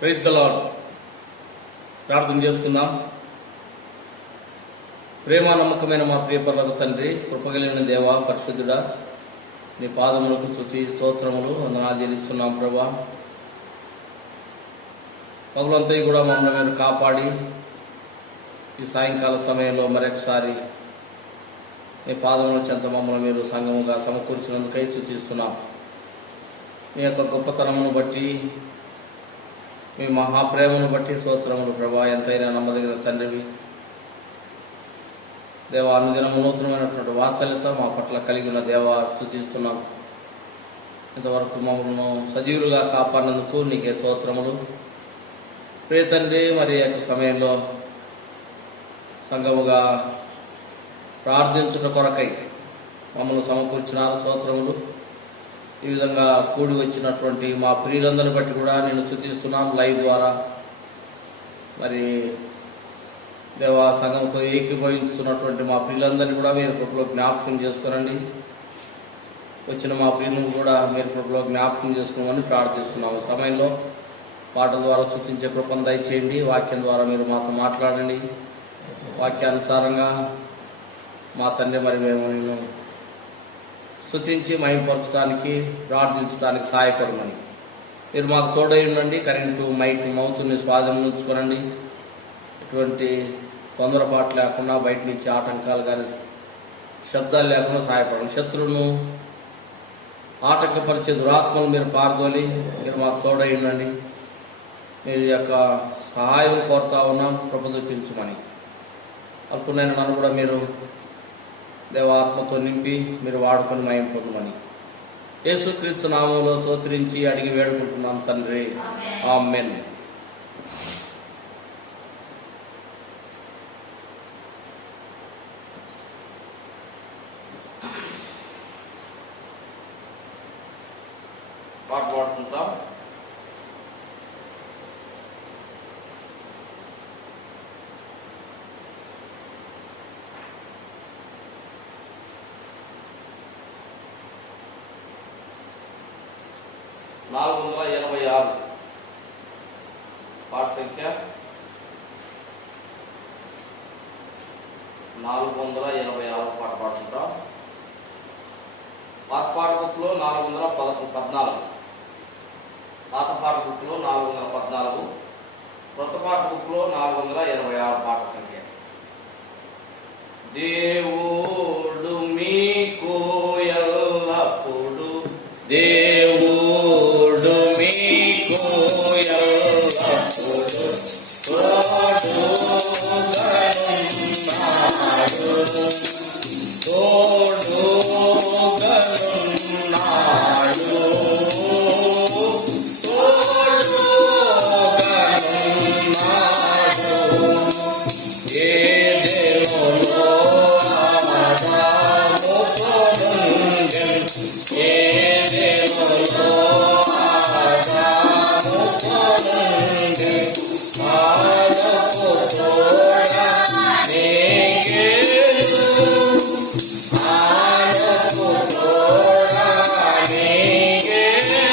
Praise the lord. ప్రార్థన చేసుకుందాం. ప్రేమ నమ్మకమైన మా ప్రియ పరలోక తండ్రి, కృపగలిగిన దేవ, పరిశుద్ధుడా, నీ పాదములకు స్తుతి స్తోత్రములు వందనాలు చెల్లిస్తున్నాం ప్రభా. పగులంతా కూడా మమ్మల్ని మీరు కాపాడి ఈ సాయంకాల సమయంలో మరొకసారి మీ పాదముల చెంత మమ్మల్ని మీరు సంఘముగా సమకూర్చినందుకై స్తుతిస్తున్నాం. మీ యొక్క గొప్పతనమును బట్టి, మీ మహాప్రేమను బట్టి స్తోత్రములు ప్రభా. ఎంతైనా నమ్మదగిన తండ్రివి దేవా, అనుదినము నూతనమైనటువంటి వాత్సల్యత మా పట్ల కలిగి ఉన్న దేవా స్తుతిస్తున్నాం. ఇంతవరకు మమ్మల్ని సజీవులుగా కాపాడినందుకు నీకే స్తోత్రములు ప్రియ తండ్రి. మరి యొక్క సమయంలో సంఘముగా ప్రార్థించుట కొరకై మమ్మల్ని సమకూర్చినారు, స్తోత్రములు. ఈ విధంగా కూడి వచ్చినటువంటి మా ప్రియులందరిని బట్టి కూడా నేను స్తుతిస్తున్నాను. లైవ్ ద్వారా మరి దేవా, సంఘంతో ఏకీభవిస్తున్నటువంటి మా ప్రియులందరినీ కూడా మీరు కృపలో జ్ఞాపకం చేసుకునండి. వచ్చిన మా ప్రియులను కూడా మీరు కృపలో జ్ఞాపకం చేసుకోమని ప్రార్థిస్తున్నాము. సమయంలో పాటల ద్వారా స్తుతించే కృపను దయచేయండి. వాక్యం ద్వారా మీరు మాతో మాట్లాడండి. వాక్యానుసారంగా మా తండ్రి మరి మేము నిన్ను స్తుతించి మహిమపరచడానికి, ప్రార్థించడానికి సహాయపడమని మీరు మాకు తోడై ఉండండి. కరెంటు మౌతుని స్వాధీనం ఉంచుకోనండి. ఎటువంటి తొందరపాటు లేకుండా, బయట నుంచి ఆటంకాలు కానీ శబ్దాలు లేకుండా సహాయపడండి. శత్రువును ఆటంకపరిచే దురాత్మలు మీరు పారదోలి మీరు మాకు తోడై ఉండండి. మీరు యొక్క సహాయం కోరుతా ఉన్నాం, కృప చూపించమని. అల్పునైనా నన్ను కూడా మీరు దేవాత్మతో నింపి మీరు వాడుకొని మహిమ పొందమని యేసుక్రీస్తు నామములో స్తోత్రించి అడిగి వేడుకుంటున్నాం తండ్రి, ఆమేన్. పాట పాడుకుంటాం. పాట సంఖ్య 486 పాట పాడుకుంటాం. పాత పాట బుక్లో 414, పాత పాట బుక్లో 414, కొత్త పాట బుక్లో 486 పాట సంఖ్య. దేవుడు మీకు ఎల్లప్పుడు, దేవుడు మీకు ఎల్లప్పుడు తోడుగనున్నాడు, తోడుగనున్నాడు, తోడుగనున్నాడు. ఏ దేవులో ఆదాము పొందెను, ఏ దేవులో ఆదాము పొందెను, ఆదపు తోడా నీకేను, ఆదపు తోడా నీకేను.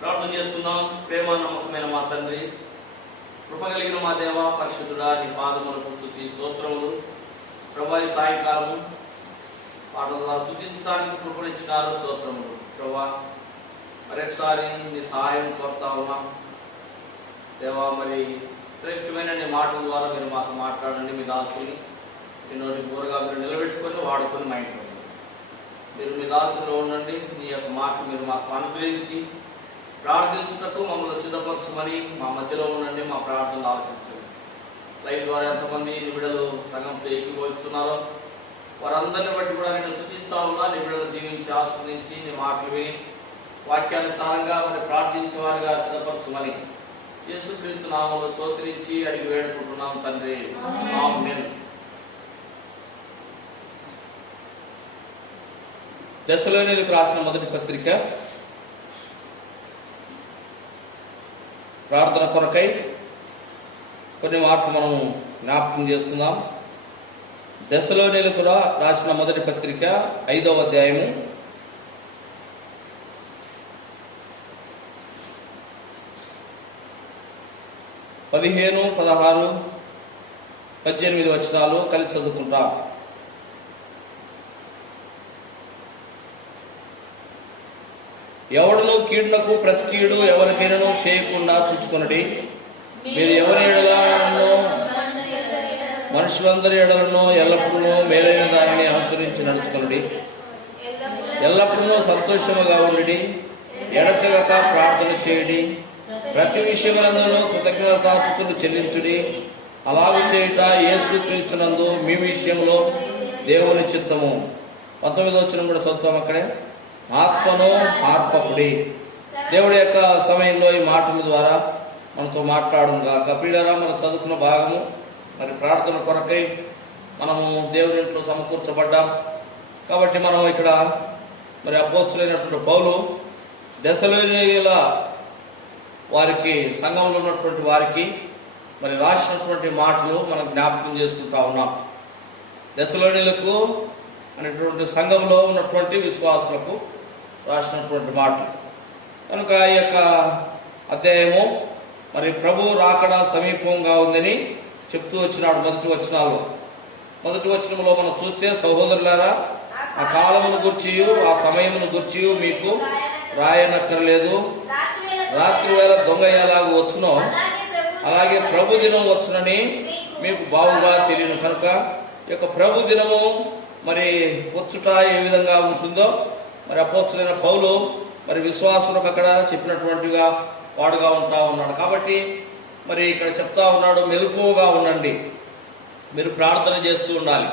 ప్రార్థన చేసుకుందాం. ప్రేమ నమ్మకమైన మా తండ్రి, కృపగలిగిన మా దేవ, పరిశుద్ధుడా, నీ పాదములకు స్తుతి స్తోత్రములు. ప్రభా, ఈ సాయంకాలము పాటల ద్వారా స్తుతించడానికి కృపనిచ్చినారు, స్తోత్రములు. ప్రభా, మరొకసారి నీ సహాయం కోరుతా ఉన్నాం దేవా. మరి శ్రేష్టమైన నీ మాటల ద్వారా మీరు మాతో మాట్లాడండి. మీ దాసుని నిన్ను బోరుగా మీరు నిలబెట్టుకొని వాడుకొని మా ఇంట్లో మీరు మీ దాసులో ఉండండి. నీ యొక్క మాట మీరు మాకు అనుగ్రహించి ప్రార్థించుటకు మమ్మల్ని సిద్ధపరచమని మా మధ్యలో ఉండండి. మా ప్రార్థనలు ఆలకించండి. లైవ్ ద్వారా ఎంతమంది నిబిడలు సంఘంతో ఏకీభవిస్తున్నారో వారందరిని బట్టి కూడా నేను స్తుతిస్తా ఉన్నా. నిబిడలు దీవించి ఆస్వాదించి నీ మాటలు విని వాక్యానుసారంగా మరి ప్రార్థించే వారిగా సిద్ధపరచమని యేసుక్రీస్తు నామములో స్తోత్రించి అడిగి వేడుకుంటున్నాం తండ్రి, ఆమేన్. దశలోనిలకు రాసిన మొదటి పత్రిక ప్రార్థన కొరకై కొన్ని మాటలు మనం జ్ఞాపకం చేసుకుందాం. దశలోనిలకు రాసిన మొదటి పత్రిక 5వ అధ్యాయము 15, 16, 18 వచనాలు కలిసి చదువుకుంటా. ఎవడును కీడునకు ప్రతి కీడు ఎవరికైనా చేయకుండా చూసుకున్నది. మీరు ఎవరి ఎడలను మనుషులందరి ఎడలను ఎల్లప్పుడూ మేలైన దానిని అనుసరించి నడుచుకున్నది. ఎల్లప్పుడూ సంతోషముగా ఉండి ఎడతెగక ప్రార్థన చేయడి. ప్రతి విషయములందును కృతజ్ఞతాస్తుతులు చెల్లించుడి. అలాగే చేయుట యేసుక్రీస్తునందు మీ విషయంలో దేవుని చిత్తము. 19వ వచనం కూడా చదువుతాం అక్కడే. ఆత్మను ఆర్పకుడి. దేవుడి యొక్క సమయంలో ఈ మాటల ద్వారా మనతో మాట్లాడును గాక. ప్రియులారా, మనం చదువుకున్న భాగము మరి ప్రార్థన కొరకై మనము దేవుని ఇంట్లో సమకూర్చబడ్డాం. కాబట్టి మనం ఇక్కడ మరి అపోస్తలుడైనటువంటి పౌలు దెసలోనికీయుల వారికి, సంఘంలో ఉన్నటువంటి వారికి మరి రాసినటువంటి మాటలు మనం జ్ఞాపకం చేసుకుంటా ఉన్నాం. దెసలోనికీయులకు అనేటువంటి సంఘంలో ఉన్నటువంటి విశ్వాసులకు రాసినటువంటి మాటలు కనుక ఈ యొక్క అధ్యాయము మరి ప్రభు రాకడ సమీపంగా ఉందని చెప్తూ వచ్చినాడు. మొదటి వచనంలో మనం చూస్తే, సహోదరులారా, ఆ కాలమును గుర్చియు ఆ సమయమును గుర్చియు మీకు రాయనక్కర్లేదు. రాత్రి వేళ దొంగ ఎలాగ వచ్చునో అలాగే ప్రభు దినం వచ్చునని మీకు బావుగా తెలియను. కనుక ఈ యొక్క ప్రభు దినము మరి వచ్చుట ఏ విధంగా ఉంటుందో మరి అపోస్తలుడైన పౌలు మరి విశ్వాసులకు అక్కడ చెప్పినటువంటిగా వాడుగా ఉంటా ఉన్నాడు. కాబట్టి మరి ఇక్కడ చెప్తా ఉన్నాడు, మెలకువగా ఉండండి, మీరు ప్రార్థన చేస్తూ ఉండాలి.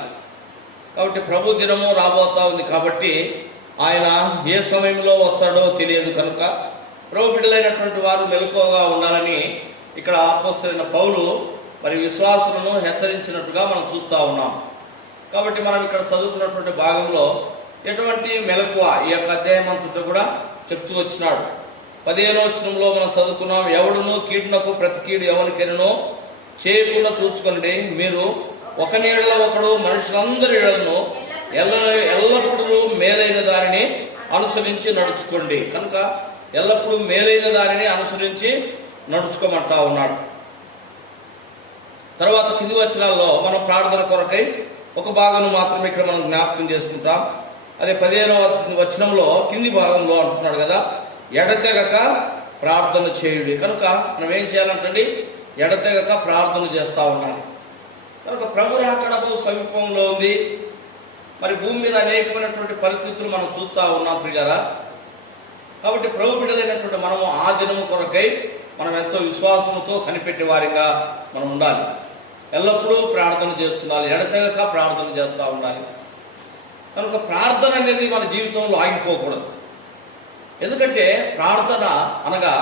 కాబట్టి ప్రభు దినము రాబోతా ఉంది. కాబట్టి ఆయన ఏ సమయంలో వస్తాడో తెలియదు. కనుక ప్రభు బిడ్డలైనటువంటి వారు మెలకువగా ఉండాలని ఇక్కడ అపోస్తలుడైన పౌలు మరి విశ్వాసులను హెచ్చరించినట్టుగా మనం చూస్తూ ఉన్నాం. కాబట్టి మనం ఇక్కడ చదువుకున్నటువంటి భాగంలో ఎటువంటి మెలకువ ఈ యొక్క అధ్యాయం అంతటా కూడా చెప్తూ వచ్చినాడు. 15వ వచనంలో మనం చదువుకున్నాం, ఎవడును కీడునకు ప్రతి కీడు ఎవరికెనో చేయకుండా చూసుకొనండి. మీరు ఒక నీడలో ఒకడు మనుషులందరి ఇళ్లను ఎల్లప్పుడూ మేలైన దానిని అనుసరించి నడుచుకోండి. కనుక ఎల్లప్పుడూ మేలైన దానిని అనుసరించి నడుచుకోమంటా ఉన్నాడు. తర్వాత కింది వచనాల్లో మనం ప్రార్థన కొరకై ఒక భాగం మాత్రమే ఇక్కడ మనం జ్ఞాపకం చేసుకుంటాం. అదే 15వ వచనంలో కింది భాగంలో అంటున్నాడు కదా, ఎడతెగక ప్రార్థన చేయుడి. కనుక మనం ఏం చేయాలంటండి, ఎడతెగక ప్రార్థన చేస్తూ ఉండాలి. కనుక ప్రభు రాకడకు సమీపంలో ఉంది. మరి భూమి మీద అనేకమైనటువంటి పరిస్థితులు మనం చూస్తూ ఉన్నాం ప్రియులారా. కాబట్టి ప్రభు బిడ్డలైనటువంటి మనము ఆ దినము కొరకై మనం ఎంతో విశ్వాసంతో కనిపెట్టే వారిగా మనం ఉండాలి. ఎల్లప్పుడూ ప్రార్థన చేస్తుండాలి, ఎడతెగక ప్రార్థన చేస్తూ ఉండాలి. కనుక ప్రార్థన అనేది మన జీవితంలో ఆగిపోకూడదు. ఎందుకంటే ప్రార్థన అనగా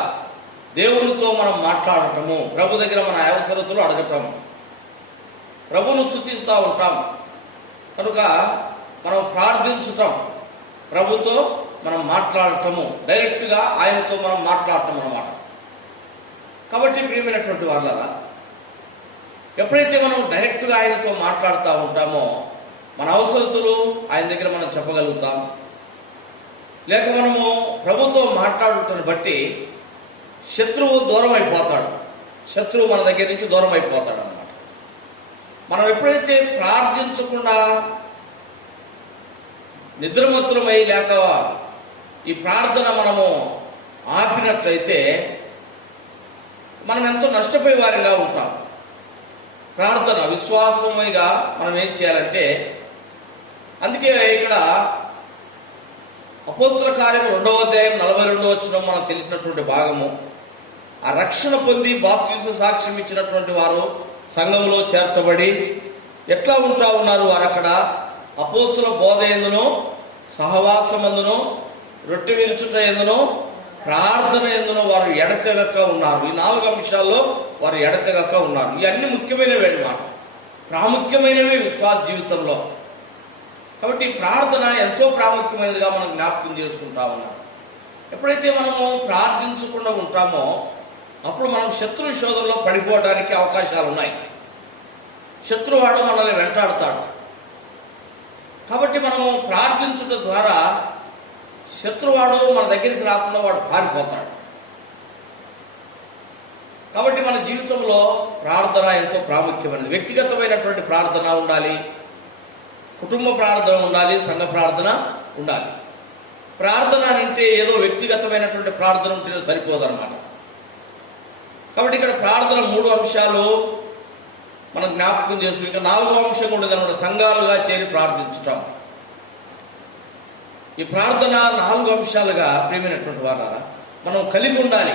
దేవునితో మనం మాట్లాడటము, ప్రభు దగ్గర మన అవసరతలు అడగటం, ప్రభును స్తుతిస్తూ ఉంటాం. కనుక మనం ప్రార్థించటం, ప్రభుతో మనం మాట్లాడటము, డైరెక్ట్గా ఆయనతో మనం మాట్లాడటం అన్నమాట. కాబట్టి ప్రియమైనటువంటి వాళ్ళరా, ఎప్పుడైతే మనం డైరెక్ట్గా ఆయనతో మాట్లాడుతూ ఉంటామో మన అవసరతలు ఆయన దగ్గర మనం చెప్పగలుగుతాం. లేక మనము ప్రభుతో మాట్లాడుటను బట్టి శత్రువు దూరం అయిపోతాడు, శత్రువు మన దగ్గర నుంచి దూరం అయిపోతాడు అన్నమాట. మనం ఎప్పుడైతే ప్రార్థించకుండా నిద్రమత్తులమై లేక ఈ ప్రార్థన మనము ఆపినట్లయితే మనం ఎంతో నష్టపోయే వారిగా ఉంటాం. ప్రార్థన విశ్వాసముగా మనం ఏం చేయాలంటే, అందుకే ఇక్కడ అపోస్తల కార్యం 2వ అధ్యాయం 42వ వచనం మనకు తెలిసినటువంటి భాగము, ఆ రక్షణ పొంది బాప్తిస్మ సాక్ష్యం ఇచ్చినటువంటి వారు సంఘంలో చేర్చబడి ఎట్లా ఉంటా ఉన్నారు? వారు అక్కడ అపోస్తల బోధ ఎందును, సహవాసమందును, రొట్టె విరుచుట ఎందును, ప్రార్థన ఎందును వారు ఎడతెగక ఉన్నారు. ఈ 4 అంశాల్లో వారు ఎడతెగక ఉన్నారు. ఇవన్నీ ముఖ్యమైనవి అన్నమాట, ప్రాముఖ్యమైనవి విశ్వాస జీవితంలో. కాబట్టి ప్రార్థన ఎంతో ప్రాముఖ్యమైనదిగా మనం జ్ఞాపకం చేసుకుంటా ఉన్నాం. ఎప్పుడైతే మనము ప్రార్థించకుండా ఉంటామో అప్పుడు మనం శత్రు శోధనలో పడిపోవడానికి అవకాశాలు ఉన్నాయి. శత్రువాడు మనల్ని వెంటాడుతాడు. కాబట్టి మనము ప్రార్థించడం ద్వారా శత్రువాడు మన దగ్గరికి రాకుండా వాడు పారిపోతాడు. కాబట్టి మన జీవితంలో ప్రార్థన ఎంతో ప్రాముఖ్యమైనది. వ్యక్తిగతమైనటువంటి ప్రార్థన ఉండాలి, కుటుంబ ప్రార్థన ఉండాలి, సంఘ ప్రార్థన ఉండాలి. ప్రార్థన అంటే ఏదో వ్యక్తిగతమైనటువంటి ప్రార్థన ఉంటే సరిపోదన్నమాట. కాబట్టి ఇక్కడ ప్రార్థన 3 అంశాలు మనం జ్ఞాపకం చేసుకుని, ఇంకా 4వ అంశం ఉండేది అన్నమాట, సంఘాలుగా చేరి ప్రార్థించటం. ఈ ప్రార్థన 4 అంశాలుగా ప్రియమైనటువంటి వారారా మనం కలిగి ఉండాలి.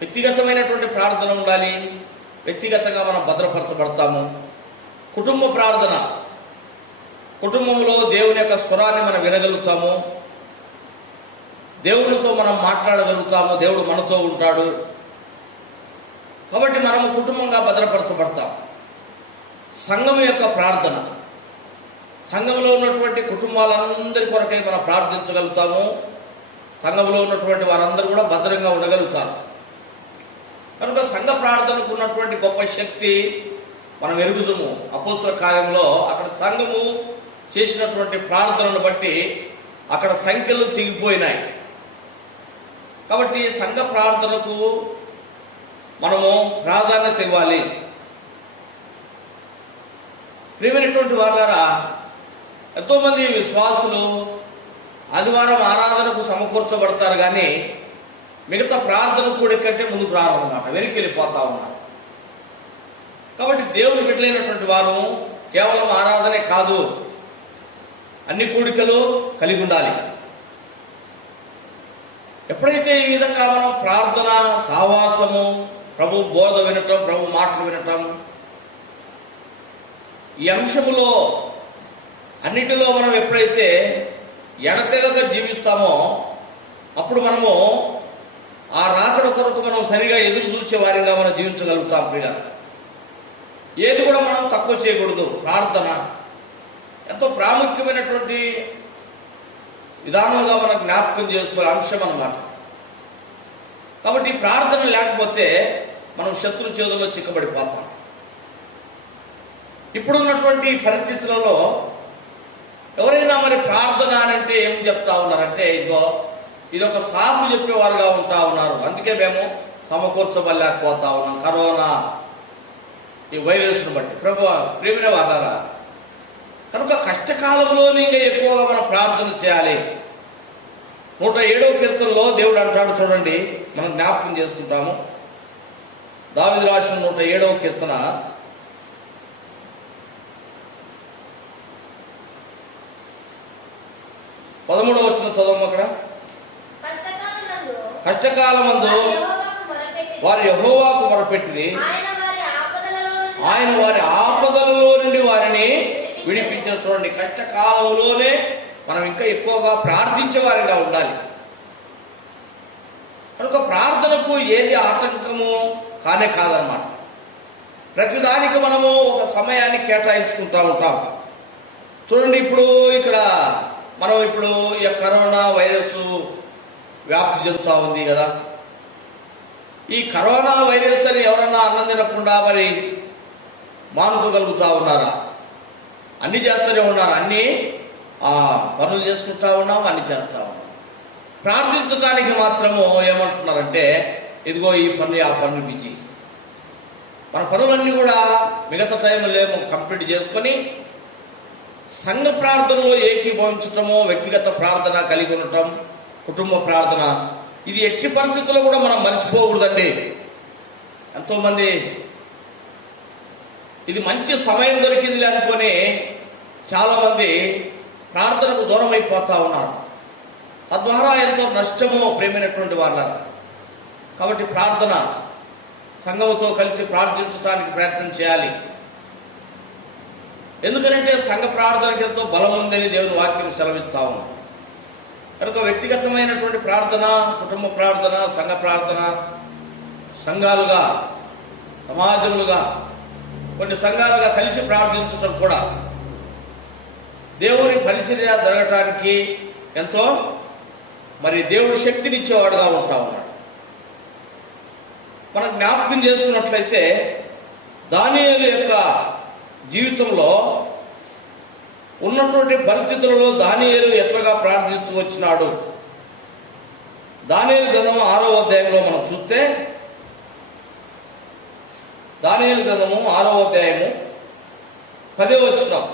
వ్యక్తిగతమైనటువంటి ప్రార్థన ఉండాలి, వ్యక్తిగతంగా మనం భద్రపరచబడతాము. కుటుంబ ప్రార్థన, కుటుంబంలో దేవుని యొక్క స్వరాన్ని మనం వినగలుగుతాము, దేవునితో మనం మాట్లాడగలుగుతాము, దేవుడు మనతో ఉంటాడు. కాబట్టి మనము కుటుంబంగా భద్రపరచబడతాం. సంఘం యొక్క ప్రార్థన, సంఘంలో ఉన్నటువంటి కుటుంబాలందరి కొరకై మనం ప్రార్థించగలుగుతాము. సంఘంలో ఉన్నటువంటి వారందరూ కూడా భద్రంగా ఉండగలుగుతారు. కనుక సంఘ ప్రార్థనకు ఉన్నటువంటి గొప్ప శక్తి మనం ఎరుగుదుము. అపోస్తల కార్యంలో అక్కడ సంఘము చేసినటువంటి ప్రార్థనను బట్టి అక్కడ సంఖ్యలు తెగిపోయినాయి. కాబట్టి సంఘ ప్రార్థనకు మనము ప్రాధాన్యత ఇవ్వాలి. ప్రియమైనటువంటి వారారా, ఎంతోమంది విశ్వాసులు ఆదివారం ఆరాధనకు సమకూర్చబడతారు, కానీ మిగతా ప్రార్థన కూడి కంటే ముందుకు రావాలన్నమాట, వెనక్కి వెళ్ళిపోతా ఉన్నారు. కాబట్టి దేవుని బిడ్డలైనటువంటి వారు కేవలం ఆరాధనే కాదు, అన్ని కూడికలు కలిగి ఉండాలి. ఎప్పుడైతే ఈ విధంగా మనం ప్రార్థన, సావాసము, ప్రభు బోధ వినటం, ప్రభు మాటలు వినటం, ఈ అంశములో అన్నిటిలో మనం ఎప్పుడైతే ఎడతెగక జీవిస్తామో అప్పుడు మనము ఆ రాకడ కొరకు మనం సరిగా ఎదురు చూసే వారిగా మనం జీవించగలుగుతాం. పిల్లలు ఏది కూడా మనం తక్కువ చేయకూడదు. ప్రార్థన ఎంతో ప్రాముఖ్యమైనటువంటి విధానంగా మనం జ్ఞాపకం చేసుకోవాలి అంశం అన్నమాట. కాబట్టి ప్రార్థన లేకపోతే మనం శత్రు చేతుల్లో చిక్కబడిపోతాం. ఇప్పుడున్నటువంటి పరిస్థితులలో ఎవరైనా మరి ప్రార్థన అంటే ఏం చెప్తా ఉన్నారంటే, ఇదొక సాకు చెప్పేవారుగా ఉంటా ఉన్నారు. అందుకే మేము సమకూర్చబడలేకపోతా ఉన్నాం కరోనా ఈ వైరస్ను బట్టి. ప్రియమైన వారారా, కనుక కష్టకాలంలోనే ఇంకా ఎక్కువగా మనం ప్రార్థన చేయాలి. 107వ కీర్తనలో దేవుడు అంటాడు, చూడండి, మనం జ్ఞాపకం చేసుకుంటాము. దావీదు రాసిన 107వ కీర్తన 13వ వచనం చదవము. అక్కడ కష్టకాలమందు వారు యెహోవాకు మొరపెట్టిరి, ఆయన వారి ఆపదలలో నుండి వారిని విడిపించిన. చూడండి, కష్టకాలంలోనే మనం ఇంకా ఎక్కువగా ప్రార్థించే వారిగా ఉండాలి. కనుక ప్రార్థనకు ఏది ఆటంకము కానే కాదనమాట. ప్రతిదానికి మనము ఒక సమయాన్ని కేటాయించుకుంటా ఉంటాం. చూడండి, ఇప్పుడు ఇక్కడ మనం ఈ కరోనా వైరస్ వ్యాప్తి చెందుతా ఉంది కదా. ఈ కరోనా వైరస్ అని ఎవరన్నా అన్నం తినకుండా మరి మానుకోగలుగుతా ఉన్నారా? అన్ని చేస్తూనే ఉన్నారు, అన్ని పనులు చేసుకుంటా ఉన్నాం, అన్ని చేస్తా ఉన్నాం. ప్రార్థించడానికి మాత్రము ఏమంటున్నారంటే, ఇదిగో ఈ పనులు ఆ పనులు బిజీ. మన పనులన్నీ కూడా మిగతా టైంలో కంప్లీట్ చేసుకొని సంఘ ప్రార్థనలో ఏకీభవించటము, వ్యక్తిగత ప్రార్థన కలిగి ఉండటం, కుటుంబ ప్రార్థన, ఇది ఎట్టి పరిస్థితుల్లో కూడా మనం మర్చిపోకూడదండి. ఎంతోమంది ఇది మంచి సమయం దొరికింది అనుకొని చాలా మంది ప్రార్థనకు దూరం అయిపోతా ఉన్నారు. తద్వారా ఎంతో నష్టము ప్రేమైనటువంటి వాళ్ళ. కాబట్టి ప్రార్థన, సంఘముతో కలిసి ప్రార్థించడానికి ప్రయత్నం చేయాలి. ఎందుకంటే సంఘ ప్రార్థనకి ఎంతో బలం ఉందని దేవుని వాక్యం సెలవిస్తా ఉన్నాం. కనుక వ్యక్తిగతమైనటువంటి ప్రార్థన, కుటుంబ ప్రార్థన, సంఘ ప్రార్థన, సంఘాలుగా, సమాజములుగా, కొన్ని సంఘాలుగా కలిసి ప్రార్థించడం కూడా దేవుని పరిచర్య జరగటానికి ఎంతో మరి దేవుడు శక్తినిచ్చేవాడుగా ఉంటా ఉన్నాడు. మనం జ్ఞాపకం చేసుకున్నట్లయితే దానియేలు యొక్క జీవితంలో ఉన్నటువంటి పరిస్థితులలో దానియేలు ఎట్లుగా ప్రార్థిస్తూ వచ్చినాడు. దానియేలు గ్రంథము 6వ అధ్యాయంలో మనం చూస్తే, దానియేలు గ్రంథము 6వ అధ్యాయము 10వ వచనం,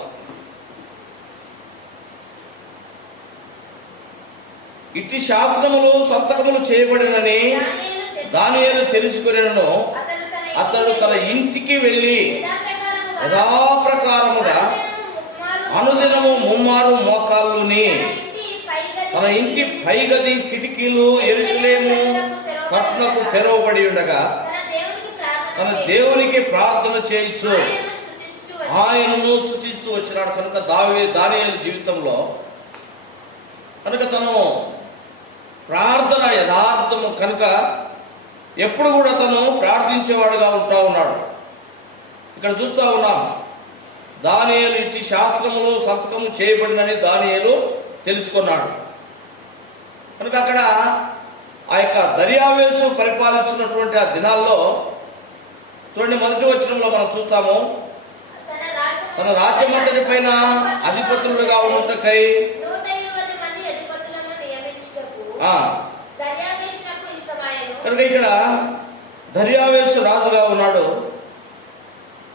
ఇట్టి శాసనములు సంతకములు చేయబడినని దానియేలు తెలుసుకునేను. అతడు తన ఇంటికి వెళ్ళి యథాప్రకారముగా అనుదినము 3 మారు మోకాళ్ళుని తన ఇంటి పైగది కిటికీలు యెరూషలేము పట్టణకు తెరవబడి ఉండగా తన దేవునికి ప్రార్థన చేయొచ్చు, ఆయనను స్తుతిస్తూ వచ్చినాడు. కనుక దానియేలు జీవితంలో కనుక తను ప్రార్థన యథార్థము కనుక ఎప్పుడు కూడా తను ప్రార్థించేవాడుగా ఉంటా ఉన్నాడు. ఇక్కడ చూస్తా ఉన్నాం, దానియేలు ఇట్టి శాస్త్రములు సంతకము చేయబడినని దానియేలు తెలుసుకున్నాడు. కనుక అక్కడ ఆ యొక్క దర్యావేషు పరిపాలిస్తున్నటువంటి ఆ దినాల్లో చూడండి, మొదటి వచనంలో మనం చూస్తాము, తన రాజ్యమంతటి పైన అధిపతులుగా ఉన్నటకై కనుక ఇక్కడ దర్యావేషు రాజుగా ఉన్నాడు.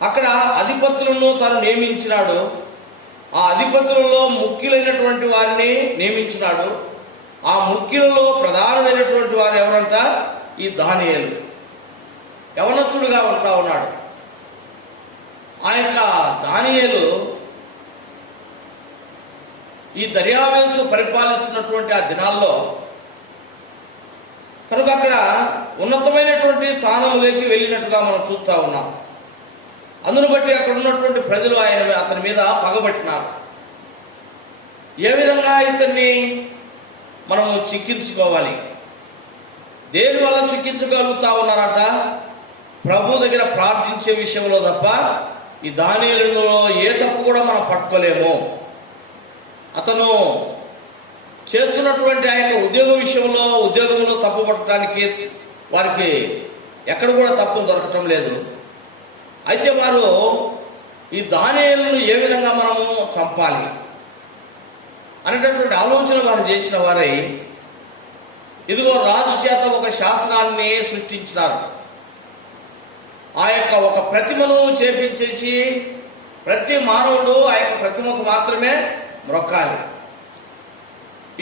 అక్కడ అధిపతులను తను నియమించినాడు. ఆ అధిపతులలో ముఖ్యులైనటువంటి వారిని నియమించినాడు. ఆ ముఖ్యులలో ప్రధానమైనటువంటి వారు ఎవరంట? ఈ దానియేలు యవనస్తుడుగా ఉంటా ఉన్నాడు. ఆ యొక్క దానియేలు ఈ దర్యావేషు పరిపాలిస్తున్నటువంటి ఆ దినాల్లో కనుక అక్కడ ఉన్నతమైనటువంటి స్థానంలోకి వెళ్ళినట్టుగా మనం చూస్తా ఉన్నాం. అందును బట్టి అక్కడ ఉన్నటువంటి ప్రజలు అతని మీద పగబట్టినారు. ఏ విధంగా ఇతన్ని మనము చిక్కించుకోవాలి, దేని వల్ల చిక్కించగలుగుతా ఉన్నారట? ప్రభు దగ్గర ప్రార్థించే విషయంలో తప్ప ఈ దానియేలులో ఏ తప్పు కూడా మనం పట్టుకోలేము. అతను చేస్తున్నటువంటి ఆ యొక్క ఉద్యోగంలో తప్పు పట్టడానికి వారికి ఎక్కడ కూడా తప్పు దొరకటం లేదు. అయితే వారు ఈ దానియేలును ఏ విధంగా మనము చంపాలి అనేటటువంటి ఆలోచన వారు చేసిన వారై ఇదిగో రాజు చేత ఒక శాసనాన్ని సృష్టించినారు. ఆ యొక్క ఒక ప్రతిమను చేపించేసి ప్రతి మానవుడు ఆ యొక్క ప్రతిమకు మాత్రమే మ్రొక్కాలి.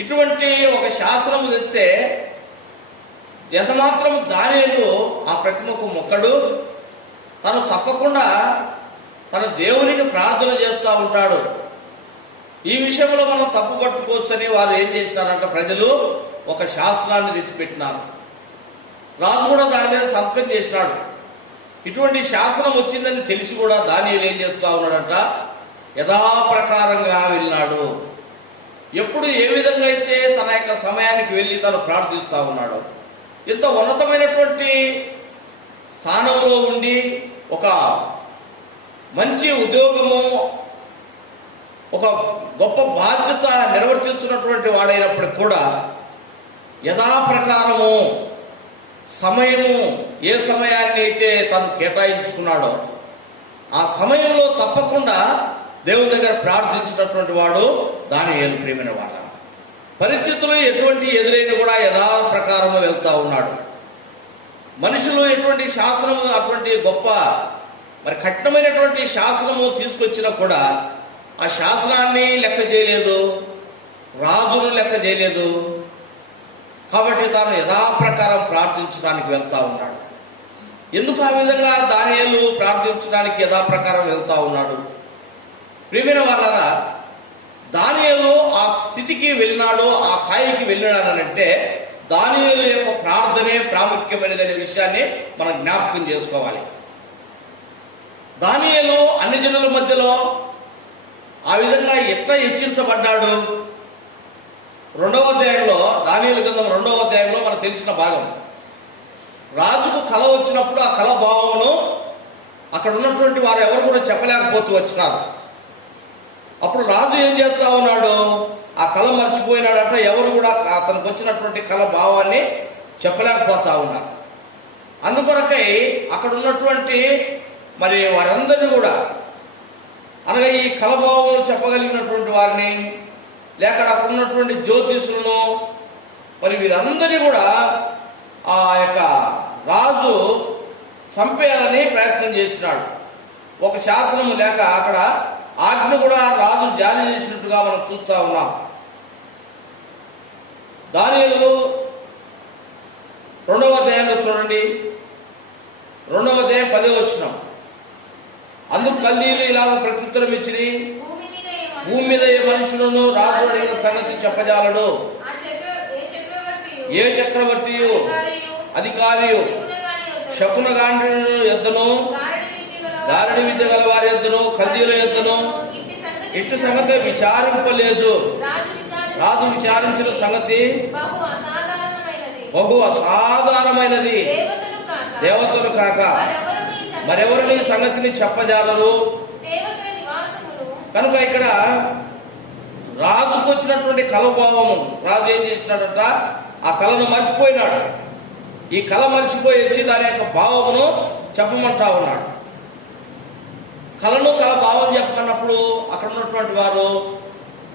ఇటువంటి ఒక శాసనము తెస్తే ఎంతమాత్రం దానియేలు ఆ ప్రతిమకు మొక్కడు. తను తప్పకుండా తన దేవునికి ప్రార్థన చేస్తూ ఉంటాడు. ఈ విషయంలో మనం తప్పు పట్టుకోవచ్చని వారు ఏం చేసినారంటే ప్రజలు ఒక శాస్త్రాన్ని తెచ్చిపెట్టినారు. రాజు కూడా దాని మీద సంతకం చేసినాడు. ఇటువంటి శాసనం వచ్చిందని తెలిసి కూడా దానియేలు ఏం చేస్తూ ఉన్నాడంట? యథాప్రకారంగా వెళ్ళినాడు. ఎప్పుడు ఏ విధంగా అయితే తన యొక్క సమయానికి వెళ్ళి తను ప్రార్థిస్తూ ఉన్నాడు. ఇంత ఉన్నతమైనటువంటి స్థానంలో ఉండి ఒక మంచి ఉద్యోగము, ఒక గొప్ప బాధ్యత నిర్వర్తిస్తున్నటువంటి వాడైనప్పటికి కూడా యథాప్రకారము సమయము, ఏ సమయాన్ని అయితే తను కేటాయించుకున్నాడో ఆ సమయంలో తప్పకుండా దేవుని దగ్గర ప్రార్థించినటువంటి వాడు దానియేలు. ప్రియమైన వాళ్ళ పరిస్థితులు ఎటువంటి ఎదురైన కూడా యథాప్రకారము వెళ్తా ఉన్నాడు. మనుషులు ఎటువంటి శాసనము, అటువంటి గొప్ప మరి కఠినమైనటువంటి శాసనము తీసుకొచ్చినా కూడా ఆ శాసనాన్ని లెక్క చేయలేదు, రాజును లెక్క చేయలేదు. కాబట్టి తాను యథాప్రకారం ప్రార్థించడానికి వెళ్తా ఉన్నాడు. ఎందుకు ఆ విధంగా దానియేలు ప్రార్థించడానికి యథాప్రకారం వెళ్తా ఉన్నాడు? ప్రియమైన వాళ్ళరా, దానియేలు ఆ స్థితికి వెళ్ళినాడు, ఆ స్థాయికి వెళ్ళినాడనంటే దానియేలు యొక్క ప్రార్థనే ప్రాముఖ్యమైనదనే విషయాన్ని మనం జ్ఞాపకం చేసుకోవాలి. దానియేలు అన్ని జనుల మధ్యలో ఆ విధంగా ఎట్లా హెచ్చించబడ్డాడు? 2వ అధ్యాయంలో, దానియేలు గ్రంథం 2వ అధ్యాయంలో మనకు తెలిసిన భాగం. రాజుకు కల వచ్చినప్పుడు ఆ కల భావమును అక్కడ ఉన్నటువంటి వారు ఎవరు కూడా చెప్పలేకపోతూ వచ్చినారు. అప్పుడు రాజు ఏం చేస్తా ఉన్నాడు? ఆ కళ మర్చిపోయినాడంటే ఎవరు కూడా అతనికి వచ్చినటువంటి కళ భావాన్ని చెప్పలేకపోతా ఉన్నారు. అందుకొరకై అక్కడ ఉన్నటువంటి మరి వారందరినీ కూడా, అనగా ఈ కళభావం చెప్పగలిగినటువంటి వారిని, లేక అక్కడ ఉన్నటువంటి జ్యోతిషులను, మరి వీరందరినీ కూడా ఆ యొక్క రాజు చంపేయాలని ప్రయత్నం చేస్తున్నాడు. ఒక శాసనము లేక అక్కడ ఆజ్ఞ కూడా రాజు జారీ చేసినట్టుగా మనం చూస్తా ఉన్నాం. దానియేలు 2వ అధ్యాయంలో చూడండి, 2వ అధ్యాయం 10వ వచనం. అందుకు కల్దీయులు ఇలాగ ప్రత్యుత్తరం ఇచ్చి, భూమి మీద ఏ మనుషులను రాజు అడిగిన సంగతి చెప్పజాలడు. ఏ చక్రవర్తియు అధికారియు శకునగాండి యొద్దను, గారడి విద్య గల వారి యొద్దను, కల్దీల యొద్దను ఇట్టి సంగతి విచారింపలేదు. రాజు విచారించిన సంగతి బహు అసాధారణమైనది. దేవతలు కాక మరెవరు ఈ సంగతిని చెప్పజాలరు. కనుక ఇక్కడ రాజుకు వచ్చినటువంటి కలభావము, రాజు ఏం చేసినాడట, ఆ కళను మర్చిపోయినాడు. ఈ కళ మర్చిపోయేసి దాని యొక్క భావమును చెప్పమంటా ఉన్నాడు. కళను కళ భావం చెప్పమన్నప్పుడు అక్కడ ఉన్నటువంటి వారు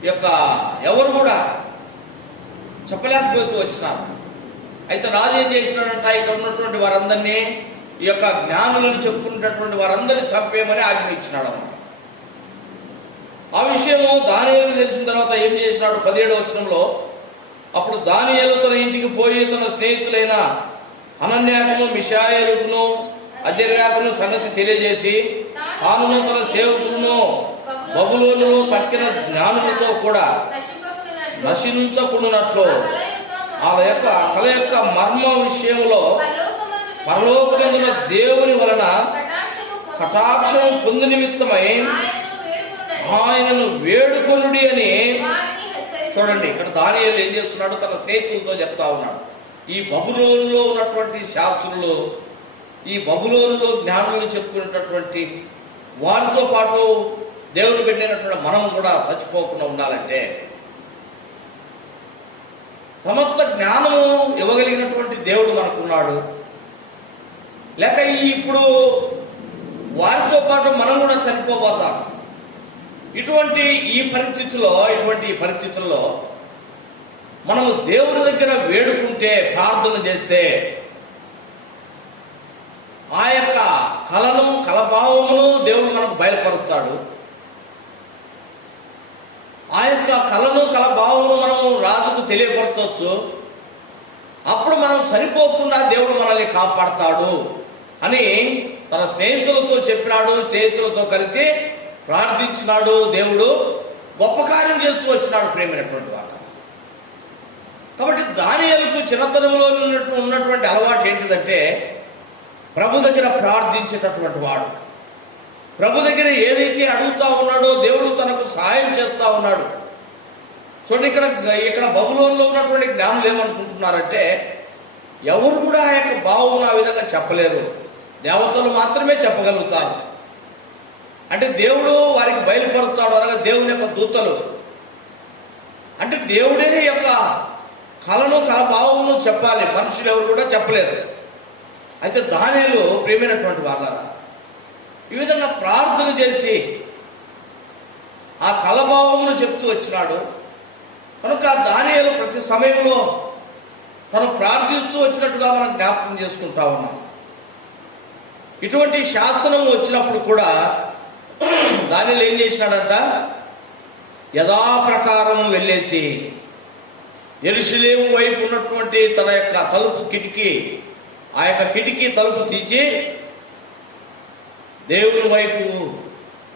యొక్క ఎవరు కూడా చెప్పలేకపోతూ వచ్చినారు. అయితే రాజు ఏం చేసినాడంట, ఇక్కడ ఉన్నటువంటి వారందరినీ, ఈ యొక్క జ్ఞానులను చెప్పుకున్నటువంటి వారందరినీ చంపేయమని ఆజ్ఞయించినాడు. ఆ విషయము దానియేలుకు తెలిసిన తర్వాత ఏం చేసినాడు, 17వ వచనంలో, అప్పుడు దానియేలు తన ఇంటికి పోయి తన స్నేహితులైన అనన్యాకును, మిషాయేలుకును, అజర్యాకును సంగతి తెలియజేసి తాను తన సేవకులను బబులోనులో తక్కిన జ్ఞానులతో కూడా నశించకున్నట్లు ఆ యొక్క కళ యొక్క మర్మ విషయంలో పరలోకమందున దేవుని వలన కటాక్షం పొంది నిమిత్తమై ఆయనను వేడుకొనుడి అని. చూడండి, ఇక్కడ దానియేలు ఏం చెప్తున్నాడు, తన స్నేహితులతో చెప్తా ఉన్నాడు. ఈ బబులోనులో ఉన్నటువంటి శాస్త్రులు, ఈ బబులోనులో జ్ఞానులు చెప్పుకునేటటువంటి వారితో పాటు దేవుని పెట్టినటువంటి మనం కూడా చచ్చిపోకుండా ఉండాలంటే సమస్త జ్ఞానము ఇవ్వగలిగినటువంటి దేవుడు మనకున్నాడు. లేక ఇప్పుడు వారితో పాటు మనం కూడా చనిపోబోతాం. ఇటువంటి పరిస్థితుల్లో మనము దేవుడి దగ్గర వేడుకుంటే, ప్రార్థన చేస్తే ఆ యొక్క కళను, కళభావమును దేవుడు మనకు బయలుపరుస్తాడు. ఆ యొక్క కళను, కళభావమును మనం రాజుకు తెలియపరచవచ్చు. అప్పుడు మనం చనిపోకుండా దేవుడు మనల్ని కాపాడతాడు అని తన స్నేహితులతో చెప్పినాడు. స్నేహితులతో కలిసి ప్రార్థించినాడు. దేవుడు గొప్ప కార్యం చేస్తూ వచ్చినాడు ప్రేమైనటువంటి వాడు. కాబట్టి దానియేలుకు చిన్నతనంలో ఉన్నటువంటి అలవాటు ఏంటిదంటే, ప్రభు దగ్గర ప్రార్థించేటటువంటి వాడు. ప్రభు దగ్గర ఏదైతే అడుగుతా ఉన్నాడో దేవుడు తనకు సహాయం చేస్తా ఉన్నాడు. చూడండి, ఇక్కడ బబులోనులో ఉన్నటువంటి జ్ఞానులు ఏమనుకుంటున్నారంటే, ఎవరు కూడా ఆ యొక్క భావం ఆ విధంగా చెప్పలేరు, దేవతలు మాత్రమే చెప్పగలుగుతారు. అంటే దేవుడు వారికి బయలుపరుస్తాడు, అనగా దేవుని యొక్క దూతలు. అంటే దేవుడే యొక్క కళను, కళభావమును చెప్పాలి, మనుషులు ఎవరు కూడా చెప్పలేరు. అయితే దానియేలు ప్రియమైనటువంటి వాళ్ళారా, ఈ విధంగా ప్రార్థన చేసి ఆ కళభావమును చెప్తూ వచ్చినాడు. కనుక దానియేలు ప్రతి సమయంలో తను ప్రార్థిస్తూ వచ్చినట్టుగా మనం జ్ఞాపకం చేసుకుంటా ఉన్నాం. ఇటువంటి శాసనం వచ్చినప్పుడు కూడా దానియేలు ఏం చేసినాడంట, యథాప్రకారం వెళ్ళేసి యెరూషలేము వైపు ఉన్నటువంటి తన యొక్క తలుపు కిటికీ, ఆ యొక్క కిటికీ తలుపు తీసి దేవుని వైపు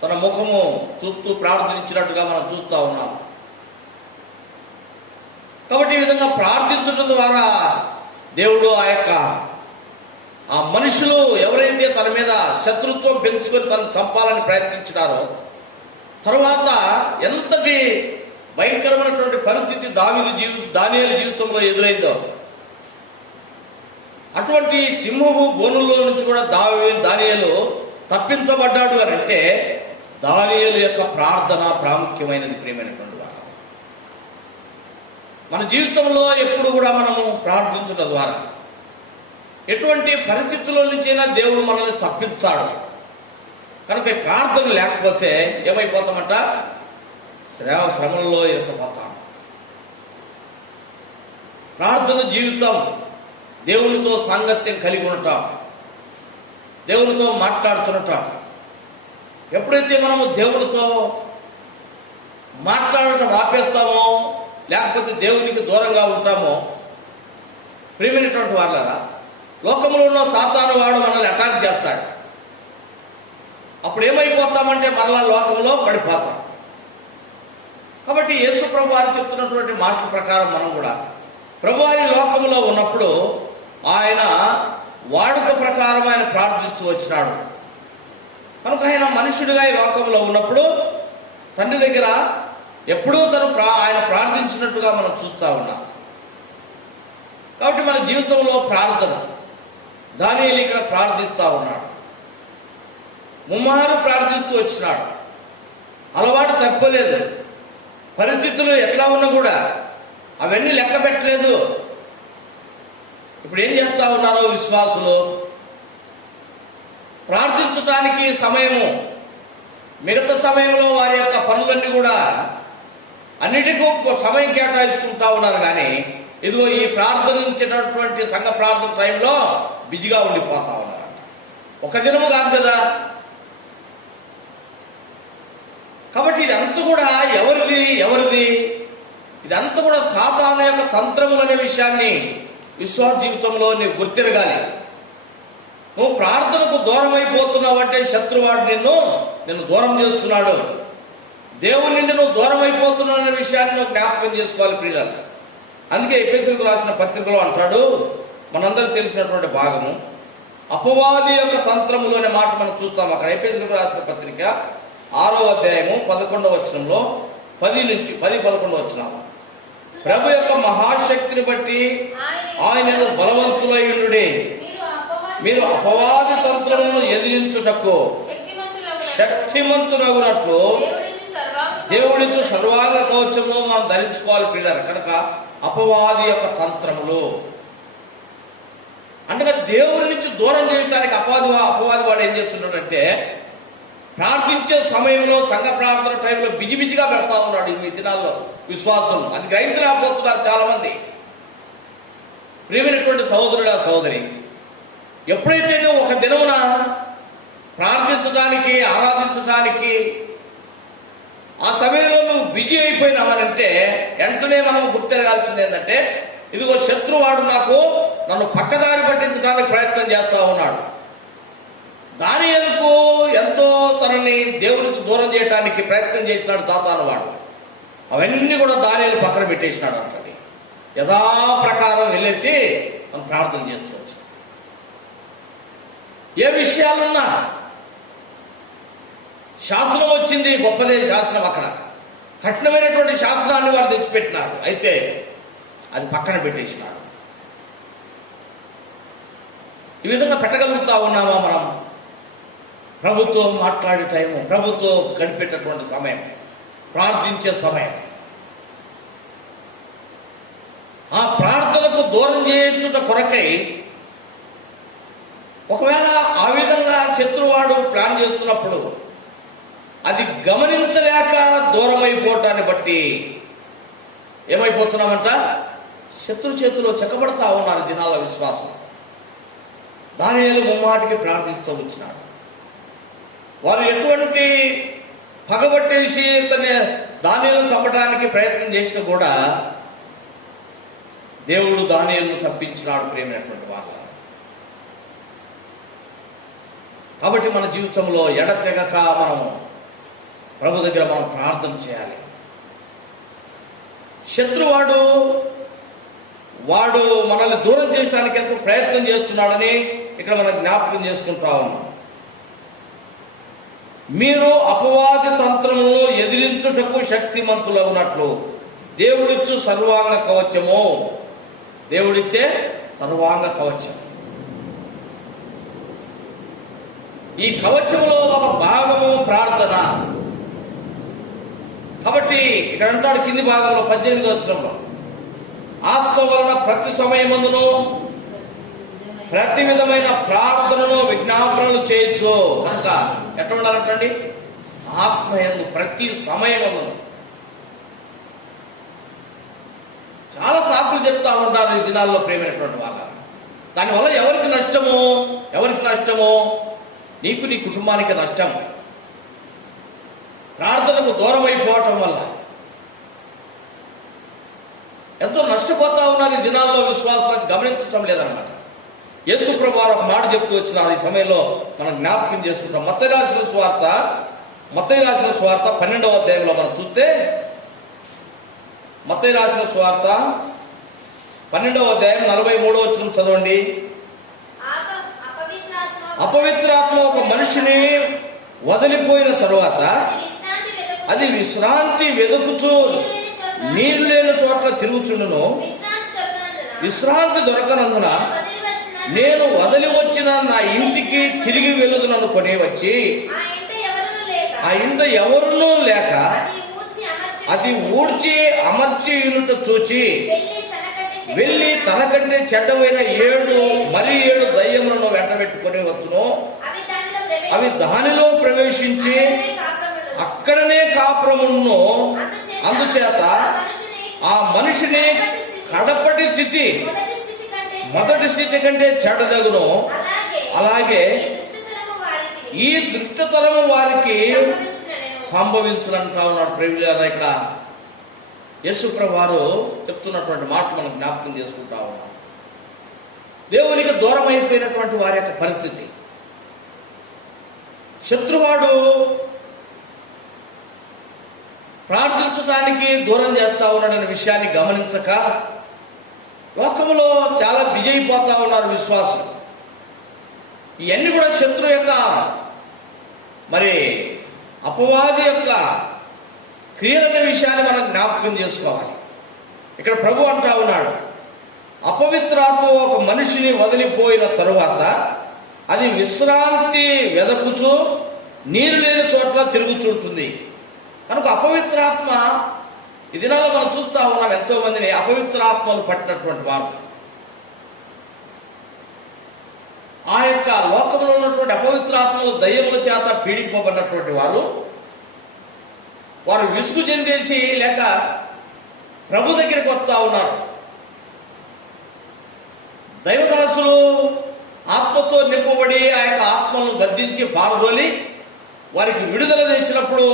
తన ముఖము చూస్తూ ప్రార్థించినట్టుగా మనం చూస్తూ ఉన్నాం. కాబట్టి ఈ విధంగా ప్రార్థించడం ద్వారా దేవుడు ఆ మనుషులు ఎవరైతే తన మీద శత్రుత్వం పెంచుకొని తను చంపాలని ప్రయత్నించినారో, తర్వాత ఎంతటి భయంకరమైనటువంటి పరిస్థితి దానియేలు జీవితంలో ఎదురైందో, అటువంటి సింహము బోనులో నుంచి కూడా దానియేలు తప్పించబడ్డాడు అని అంటే దానియేలు యొక్క ప్రార్థన ప్రాముఖ్యమైనది. ప్రియమైనటువంటి వారు, మన జీవితంలో ఎప్పుడు కూడా మనము ప్రార్థించడం ద్వారా ఎటువంటి పరిస్థితుల నుంచైనా దేవుడు మనల్ని తప్పిస్తాడు. కనుక ప్రార్థన లేకపోతే ఏమైపోతామంట, శ్రమల్లో ఇరుక్కుపోతాం. ప్రార్థన జీవితం, దేవునితో సాంగత్యం కలిగి ఉండటం, దేవునితో మాట్లాడుతుండటం. ఎప్పుడైతే మనము దేవునితో మాట్లాడటం ఆపేస్తామో, లేకపోతే దేవునికి దూరంగా ఉంటామో, ప్రియమైనటువంటి వాళ్ళరా, లోకంలో ఉన్న సాతాను వాడు మనల్ని అటాక్ చేస్తాడు. అప్పుడు ఏమైపోతామంటే మరలా లోకంలో పడిపోతాం. కాబట్టి యేసు ప్రభు వారు చెప్తున్నటువంటి మాటల ప్రకారం మనం కూడా ప్రభువారి లోకంలో ఉన్నప్పుడు ఆయన వాడుక ప్రకారం ఆయన ప్రార్థిస్తూ వచ్చినాడు. కనుక ఆయన మనుషుడిగా ఈ లోకంలో ఉన్నప్పుడు తండ్రి దగ్గర ఎప్పుడూ ఆయన ప్రార్థించినట్టుగా మనం చూస్తూ ఉన్నాం. కాబట్టి మన జీవితంలో ప్రార్థన, దానియేలు ఇక్కడ ప్రార్థిస్తూ ఉన్నాడు, ముమ్మారు ప్రార్థిస్తూ వచ్చినాడు. అలవాటు తప్పలేదు. పరిస్థితులు ఎట్లా ఉన్నా కూడా అవన్నీ లెక్క పెట్టలేదు. ఇప్పుడు ఏం చేస్తా ఉన్నారో విశ్వాసులు, ప్రార్థించడానికి సమయము, మిగతా సమయంలో వారి యొక్క పనులన్నీ కూడా అన్నిటికీ సమయం కేటాయించుకుంటా ఉన్నారు. కానీ ఇదిగో ఈ ప్రార్థించేటటువంటి సంఘ ప్రార్థన టైంలో బిజీగా ఉండిపోతా ఉన్నారు. ఒక దినము కాదు కదా. కాబట్టి ఇదంతా కూడా ఎవరిది ఇదంతా కూడా సాతాను యొక్క తంత్రములు అనే విషయాన్ని విశ్వాస జీవితంలో నీవు గుర్తిరగాలి. నువ్వు ప్రార్థనకు దూరం అయిపోతున్నావంటే శత్రువాడు నిన్ను దూరం చేస్తున్నాడు. దేవుని నుండి నువ్వు దూరం అయిపోతున్నావు అనే విషయాన్ని నువ్వు జ్ఞాపకం చేసుకోవాలి ప్రియులారా. అందుకే ఎఫెసీయులకు రాసిన పత్రికలో అంటాడు, మనందరికీ తెలిసినటువంటి భాగము, అపవాది యొక్క తంత్రములు అనే మాట మనం చూస్తాం. అక్కడ ఎఫెసీయులకు రాసిన పత్రిక 6వ అధ్యాయము 11వ వచనంలో 10-11 వచనాలు, ప్రభు యొక్క మహాశక్తిని బట్టి ఆయనను బలవంతులైయుండుడి, మీరు అపవాది తంత్రములను ఎదిరించుటకు శక్తిమంతులగునట్లు దేవుడితో సర్వాంగ కవచము మనం ధరించుకోవాలి ప్రియులారా. కనుక అపవాది యొక్క తంత్రములు అంటే దేవుడి నుంచి దూరం చేయడానికి అపవాది వాడు ఏం చేస్తున్నాడంటే, ప్రార్థించే సమయంలో సంఘ ప్రార్థన టైంలో బిజీగా పెడతా ఉన్నాడు. ఈ దినాల్లో విశ్వాసం అది గ్రహించలేకపోతున్నారు చాలా మంది. ప్రియమైనటువంటి సహోదరుడా సహోదరి, ఎప్పుడైతే నువ్వు ఒక దినమున ప్రార్థించడానికి, ఆరాధించడానికి ఆ సమయంలో నువ్వు బిజీ అయిపోయినావనంటే వెంటనే మనం గుర్తెరగాల్సింది ఏంటంటే, ఇదిగో శత్రువాడు నన్ను పక్కదారి పట్టించడానికి ప్రయత్నం చేస్తా ఉన్నాడు. దానియేలుకు ఎంతో తనని దేవుడి నుంచి దూరం చేయడానికి ప్రయత్నం చేసినాడు సాతాను వాడు. అవన్నీ కూడా దానియేలు పక్కన పెట్టేసినాడు అంటది. యథాప్రకారం వెళ్ళేసి మనం ప్రార్థన చేసుకోవచ్చు. ఏ విషయాలున్నా శాసనం వచ్చింది, గొప్పదే శాసనం. అక్కడ కఠినమైనటువంటి శాసనాన్ని వారు తెచ్చిపెట్టినారు. అయితే అది పక్కన పెట్టేసినాడు. ఈ విధంగా పెట్టగలుగుతా ఉన్నామా మనం? ప్రభుత్వం మాట్లాడే టైము, ప్రభుత్వం గడిపేటటువంటి సమయం, ప్రార్థించే సమయం, ఆ ప్రార్థనకు దూరం చేసుట కొరకై ఒకవేళ ఆ విధంగా శత్రువాడు ప్లాన్ చేస్తున్నప్పుడు అది గమనించలేక దూరం అయిపోవటాన్ని బట్టి ఏమైపోతున్నామంట, శత్రు చేతిలో చెక్కబడతా ఉన్నారు దినాల విశ్వాసం. దానియేలు ముమ్మాటికి ప్రార్థిస్తూ వచ్చినాడు. వారు ఎటువంటి పగబట్టేసి దానియేలును చంపడానికి ప్రయత్నం చేసినా కూడా దేవుడు దానియేలును తప్పించినాడు. ప్రేమైనటువంటి వాళ్ళ కాబట్టి మన జీవితంలో ఎడతెగక మనము ప్రభు దగ్గర మనం ప్రార్థన చేయాలి. శత్రువాడు మనల్ని దూరం చేయడానికి ఎంతో ప్రయత్నం చేస్తున్నాడని ఇక్కడ మనం జ్ఞాపకం చేసుకుంటా ఉన్నాం. మీరు అపవాది తంత్రమును ఎదిరించుటకు శక్తిమంతులవునట్లు దేవుడిచ్చు సర్వాంగ కవచము, దేవుడిచ్చే సర్వాంగ కవచం. ఈ కవచంలో ఒక భాగము ప్రార్థన. కాబట్టి ఇక్కడ అంటాడు కింది భాగంలో 18వ వచనంలో, ఆత్మ వలన ప్రతి సమయమందును ప్రతి విధమైన ప్రార్థనను విజ్ఞాపనలు చేయొచ్చు. కనుక ఎట్లా ఉండాలంటండి, ఆత్మయందు ప్రతి సమయమందును. చాలా సాకులు చెప్తా ఉంటారు ఈ దినాల్లో ప్రేమైనటువంటి వాళ్ళ. దానివల్ల ఎవరికి నష్టము? నీకు, నీ కుటుంబానికి నష్టం. ప్రార్థనకు దూరం అయిపోవటం వల్ల ఎంతో నష్టపోతా ఉన్నారు ఈ దినాల్లో విశ్వాసాన్ని గమనించడం లేదన్నమాట. యేసు ప్రభువు వారు ఒక మాట చెప్తూ వచ్చినారు. ఈ సమయంలో మనం జ్ఞాపకం చేసుకుంటాం. మత్తయి రాసిన సువార్త 12వ అధ్యాయంలో మనం చూస్తే, మత్తయి రాసిన సువార్త 12వ అధ్యాయం 43వ వచనం చదవండి. అపవిత్రాత్మ ఒక మనిషిని వదిలిపోయిన తరువాత అది విశ్రాంతి వెతుకుతూ నీరు లేని చోట్ల తిరుగుచుండును. విశ్రాంతి దొరకనందున నేను వదిలి వచ్చిన నా ఇంటికి తిరిగి వెళ్ళుదుననుకొని వచ్చి ఆ ఇంట ఎవరునూ లేక అది ఊడ్చి అమర్చి యూనిట్ చూచి వెళ్ళి తనకంటే చెడ్డమైన 7 దయ్యములను వెంటబెట్టుకుని వచ్చును. అవి దానిలో ప్రవేశించి అక్కడనే కాపురమును. అందుచేత ఆ మనిషిని కడపటి స్థితి మొదటి స్థితి కంటే చెడ్డదగును. అలాగే ఈ దుష్టతరము వారికి సంభవించాలంటా ఉన్నాడు. ప్రేమిలారా, ఇక్కడ యేసుప్రభువు వారు చెప్తున్నటువంటి మాట మనం జ్ఞాపకం చేసుకుంటా ఉన్నాం. దేవునికి దూరం అయిపోయినటువంటి వారి యొక్క పరిస్థితి. శత్రువాడు ప్రార్థించడానికి దూరం చేస్తా ఉన్నాడనే విషయాన్ని గమనించక లోకములో చాలా బిజీ అయిపోతా ఉన్నారు విశ్వాసులు. ఇవన్నీ కూడా శత్రు యొక్క మరి అపవాది యొక్క క్రియలనే విషయాన్ని మనం జ్ఞాపకం చేసుకోవాలి. ఇక్కడ ప్రభు అంటా ఉన్నాడు, అపవిత్రాత్మ ఒక మనిషిని వదిలిపోయిన తరువాత అది విశ్రాంతి వెదకుచూ నీరు లేని చోట్ల తిరుగుతుంటుంది. కనుక అపవిత్రాత్మ ఈ దినాల్లో మనం చూస్తా ఉన్నాం, ఎంతో మందిని అపవిత్రాత్మలు పట్టినటువంటి వారు, ఆ యొక్క లోకంలో ఉన్నటువంటి అపవిత్రాత్మలు దయ్యముల చేత పీడిపోబడినటువంటి వారు విసుగు చెందేసి లేక ప్రభు దగ్గరికి వస్తా ఉన్నారు. దైవదాసులు ఆత్మతో నింపబడి ఆ యొక్క ఆత్మలను గద్దించి పారదోలి వారికి విడుదల తెచ్చినప్పుడు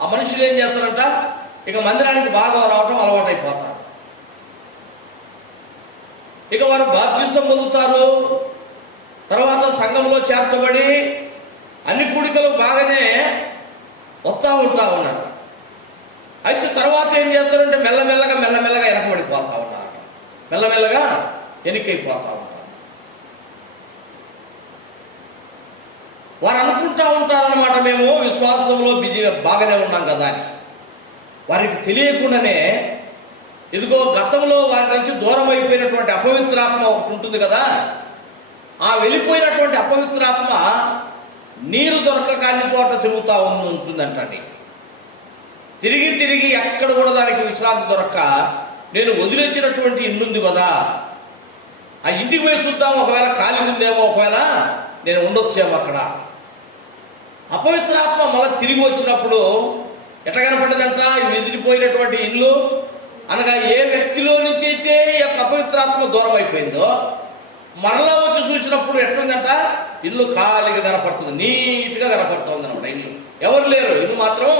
ఆ మనుషులు ఏం చేస్తారంట, ఇక మందిరానికి బాగా రావటం అలవాటైపోతారు. ఇక వారు బాప్తిసం పొందుతారు. తర్వాత సంఘంలో చేర్చబడి అన్ని కూడికలు బాగానే వస్తా ఉంటా ఉన్నారు. అయితే తర్వాత ఏం చేస్తారంటే మెల్లమెల్లగా వెనకబడిపోతా ఉన్నారు. మెల్లమెల్లగా వెనకైపోతా ఉంటారు. వారు అనుకుంటా ఉంటారన్నమాట, మేము విశ్వాసంలో బాగానే ఉన్నాం కదా అని. వారికి తెలియకుండానే ఇదిగో గతంలో వారి నుంచి దూరం అయిపోయినటువంటి అపవిత్రాత్మ ఒకటి ఉంటుంది కదా, ఆ వెళ్ళిపోయినటువంటి అపవిత్రాత్మ నీరు దొరకక అన్ని చోట తిరుగుతూ ఉంటుందంటండి. తిరిగి ఎక్కడ కూడా దానికి విశ్రాంతి దొరక్క నేను వదిలేసినటువంటి ఇల్లుంది కదా, ఆ ఇంటికి పోయి చూద్దాం, ఒకవేళ ఖాళీ ఉందేమో, ఒకవేళ నేను ఉండొచ్చేమో అక్కడ. అపవిత్రాత్మ మళ్ళీ తిరిగి వచ్చినప్పుడు ఎట్లా కనపడ్డదంట, ఎదిరిపోయినటువంటి ఇల్లు అనగా ఏ వ్యక్తిలో నుంచి అయితే ఈ యొక్క అపవిత్రాత్మ దూరం అయిపోయిందో మరలా వచ్చి చూసినప్పుడు ఎట్లుందంట, ఇల్లు ఖాళీగా కనపడుతుంది, నీట్గా కనపడుతుంది అనమాట. ఇల్లు ఎవరు లేరు, ఇల్లు మాత్రం